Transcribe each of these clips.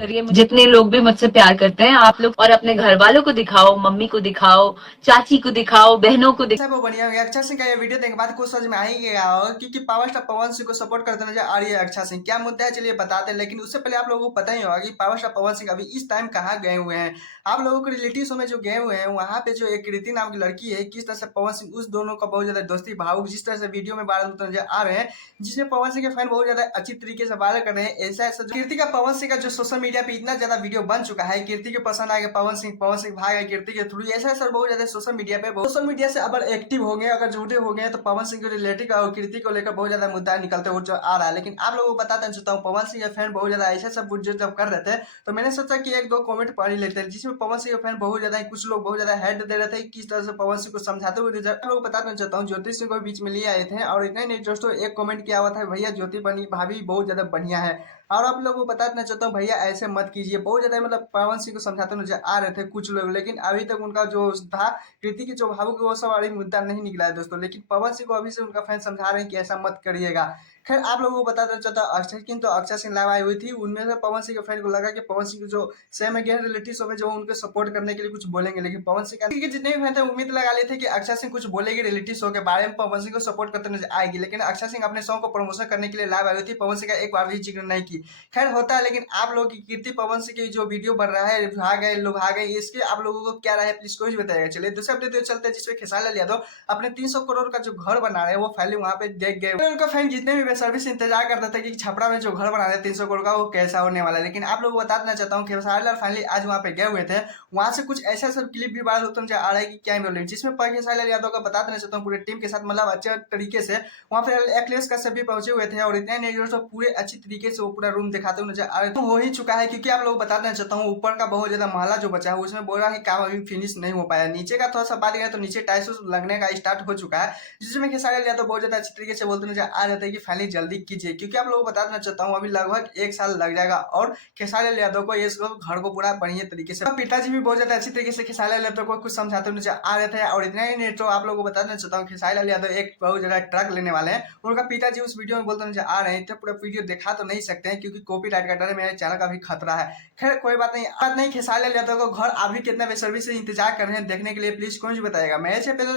करिए, जितने लोग भी मुझसे प्यार करते हैं आप लोग, और अपने घर वालों को दिखाओ, मम्मी को दिखाओ, चाची को दिखाओ, बहनों को सब वो बढ़िया हो गया। अक्षय सिंह का ये वीडियो देखने के बाद कुछ समझ में आ ही गया होगा क्योंकि पावर स्टार पवन सिंह को सपोर्ट करते नजर आ रही है अक्षय सिंह। क्या मुद्दा है चलिए बताते हैं, लेकिन उससे पहले आप लोगों को पता ही होगा कि पावर स्टार पवन सिंह अभी इस टाइम कहाँ गए हुए हैं। आप लोगों को रियलिटी शो में जो गए हुए हैं वहां पे जो एक कृति नाम की लड़की है, किस तरह से पवन सिंह उस दोनों का बहुत ज्यादा दोस्ती भावुक जिस तरह से वीडियो में वायरल होते नजर आ रहे हैं, जिसमें पवन सिंह के फैन बहुत ज्यादा अच्छी तरीके से वायरल कर रहे हैं। ऐसा ऐसा कीर्ति का पवन सिंह का जो सोशल मीडिया पे इतना ज्यादा वीडियो बन चुका है, कीर्ति के पसंद आ गया पवन सिंह भाग गए कीर्ति के थ्रू, ऐसा ऐसा बहुत ज्यादा सोशल मीडिया पे सोशल मीडिया से अगर एक्टिव हो गए, अगर झूठे हो गए, तो पवन सिंह के रिलेटेड और कीर्ति को लेकर बहुत ज्यादा मुद्दा निकलते हुए आ रहा है। लेकिन आप लोगों को बताते चाहता हूँ पवन सिंह के फैन बहुत ज्यादा ऐसा सब कुछ जब कर रहे थे, तो मैंने सोचा कि एक दो कमेंट पढ़ ही लेते हैं, जिसमें पवन सिंह के फैन बहुत ज्यादा कुछ लोग बहुत ज्यादा हेड दे रहे थे किस तरह से पवन सिंह को समझाते हुए नजर। आप लोग बताना चाहता हूँ ज्योति सिंह को बीच में लिए आए थे और इतने नहीं दोस्तों एक कमेंट किया हुआ था, भैया ज्योति बनी भाभी बहुत ज्यादा बढ़िया है। और आप लोगों को बताना चाहता हूँ भैया ऐसे मत कीजिए, बहुत ज्यादा मतलब पवन सिंह को समझाते नजर आ रहे थे कुछ लोग, लेकिन अभी तक उनका जो था कृति की जो भावुक वो सब वाली मुद्दा नहीं निकला है दोस्तों। लेकिन पवन सिंह को अभी से उनका फैन समझा रहे हैं कि ऐसा मत करिएगा। खैर आप लोगों को बताना चाहता हूँ अक्षय सिंह तो अक्षय सिंह लाइव आई हुई थी, उनमें से पवन सिंह के फैन को लगा कि पवन सिंह जो सेम अगेन रिलेटिव शो में जो उनको सपोर्ट करने के लिए कुछ बोलेंगे, लेकिन पवन सिंह के जितने भी फैन थे उम्मीद लगा लिए थे कि अक्षय सिंह कुछ बोलेगी रिलेटिव शो के बारे में, पवन सिंह को सपोर्ट करते नजर आएगी। लेकिन अक्षय सिंह अपने सॉन्ग को प्रमोशन करने के लिए लाइव आई हुई थी, पवन सिंह का एक बार भी जिक्र नहीं की। खैर होता है, लेकिन आप लोगों की कीर्ति पवन सिंह की जो वीडियो बन रहा है भाग गए लोग भाग गए, इसके आप लोगों को क्या राय है प्लीज कोई बताएगा। चलिए दूसरे अपडेट तो चलते हैं जिसमें खेसारी लाल यादव अपने 300 करोड़ का जो घर बना रहे हैं वो फाइनली वहां पे देख गए। उनका फैन जितने भी बेसर्विस इंतजार करता था कि छपरा में जो घर बना रहे हैं 300 करोड़ का वो कैसा होने वाला है, लेकिन आप लोग को बता देना चाहता हूँ खेसारी लाल फाइनली आज वहां पे गए हुए थे। वहां से कुछ ऐसा सब क्लिप भी वायरल होता आ रहा है कि क्या ही बोले, जिसमें खेसारी लाल यादव का बता देना चाहता हूँ पूरे टीम के साथ मतलब अच्छे तरीके से वहां पे एक्लेस का सभी पहुंचे हुए थे और इतने नहीं जो पूरे अच्छी तरीके से वो पूरा रूम दिखाते हुए नजर आ रहे हो ही चुका है, क्योंकि आप लोग बता देना चाहता हूँ ऊपर का बहुत ज्यादा महला जो बचा है उसमें बोल रहा है काम अभी फिनिश नहीं हो पाया। नीचे का थोड़ा सा बात करें तो नीचे टाइल्स लगने का स्टार्ट हो चुका है, जिसमें खेसारी लाल यादव बहुत ज्यादा अच्छी तरीके से बोलते नजर आ जाते हैं कि फाइनली जल्दी कीजिए, क्योंकि आप लोग को बता देना चाहता हूँ अभी लगभग एक साल लग जाएगा और खेसारी लाल यादव को ये घर को पूरा बढ़िया तरीके से पिताजी भी बहुत ज्यादा अच्छी तरीके से खेसारी लाल यादव को कुछ समझाते हुए नजर आ रहे थे। और इतना ही नहीं तो आप लोगों को बता देना चाहता हूँ खेसारी लाल यादव एक बहुत ज्यादा ट्रक लेने वाले हैं, उनका पिताजी उस वीडियो में बोलते नजर आ रहे हैं, तो पूरा वीडियो दिखा तो नहीं सकते हैं क्योंकि कॉपीराइट का डर है, मेरे चैनल का भी खतरा है। खैर कोई बात नहीं खेसारी लाल यादव को घर अभी कितना बेसब्री से इंतजार कर रहे हैं देखने के लिए प्लीज कौन सी बताएगा। मैं ऐसे पहले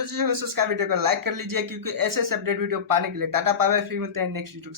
वीडियो को लाइक कर लीजिए क्योंकि ऐसे अपडेट वीडियो पाने के लिए टाटा पावर फिर मिलते हैं नेक्स्ट वीडियो।